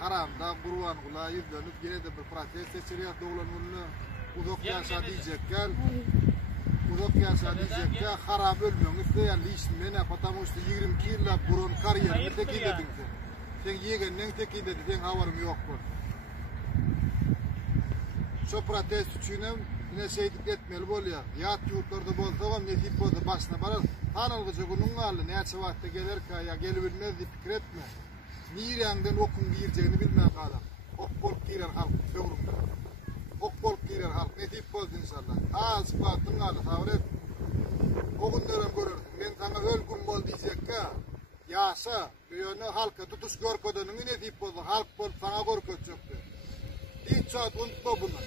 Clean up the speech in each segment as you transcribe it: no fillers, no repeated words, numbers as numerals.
haramda kurban kula yüzlenip gene de bir protest geçiriyat oğlan onu uzak yaşa diyecekken haram ölmüyorsun işte yani işmene потому что 22 yılla burun kariyerimi teki dedin sen yegenden teki dedi sen havarım yok bu şu protest üçünüm yine şeydik etmeli bol ya yat yurtlarda bolsa ne tip oldu başına barar tanılgıcı günün aldı ne açıvatta gelir ki ya gelebilmez diye fikir etme Niryandan okun gireceğini bilmem adam. Ok girer halk ömrümde. Ok girer halk ne tip oldu inşallah. Az baktın aldı tavret. O günlerim görürdüm. Ben sana ölgün bol diyecek ki yaşa bir halka tutuş görködünün ne tip oldu. Halk bol sana görkötecekti. Hiç saat unutma bunu.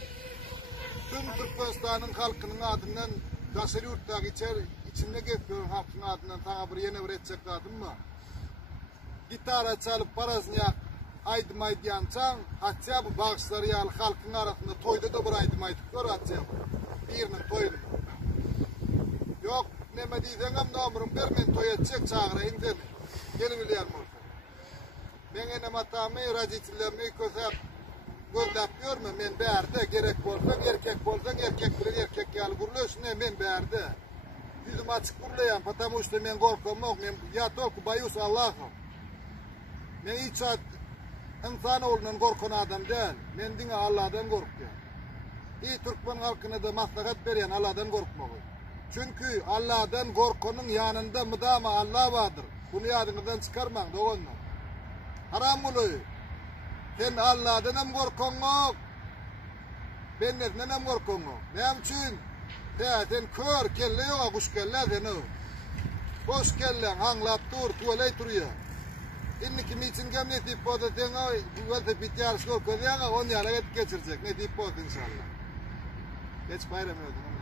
Tüm Türkmenistan'ın halkının adından Gasır yurtta geçer içinde getiriyorum halkın adından sana bir yeni üretecek adım mı? Gitara çalıp parasını yak, aydım yancan, hatta bu bağışları yalı halkın arasında toyda da bir aydım gör hatta birinin toyunu. Yok, neme diyden hem namurum vermen toy edecek çağırayım demi. Gelin bileyen orta. Ben enem hatamı, raditlerimi kösep, gördap görme, men beğerde gerek bolsan, erkek bilen erkek yalı kuruluyorsun, men beğerde. Yüzüm açık kurulayan, потому что men korkum yok, ya toku bayus Allah'ım. Men hiç insan oğlundan korkan adam değil. Men dine Allah'dan korkuyor. İyi Türkmen halkına da maslahat veren Allah'dan korkmalı. Çünkü Allah'dan korkunun yanında mıdama Allah vardır. Bunu yadınızdan çıkarmayın da onunla. Haram oluyor. Sen Allah'dan hem korkun yok. Ben nereden hem korkun yok. Ne için? Sen kör kelle yok, kuş kelle sen o. Kuş kelle hanglap dur, tuvalay duruyor. İnni kimi için gem ne tip oldu dene, bu vazda biti yarışı korkuyor dene, onu yana geçirecek, ne tip oldu inşallah. Geç bayram ödün.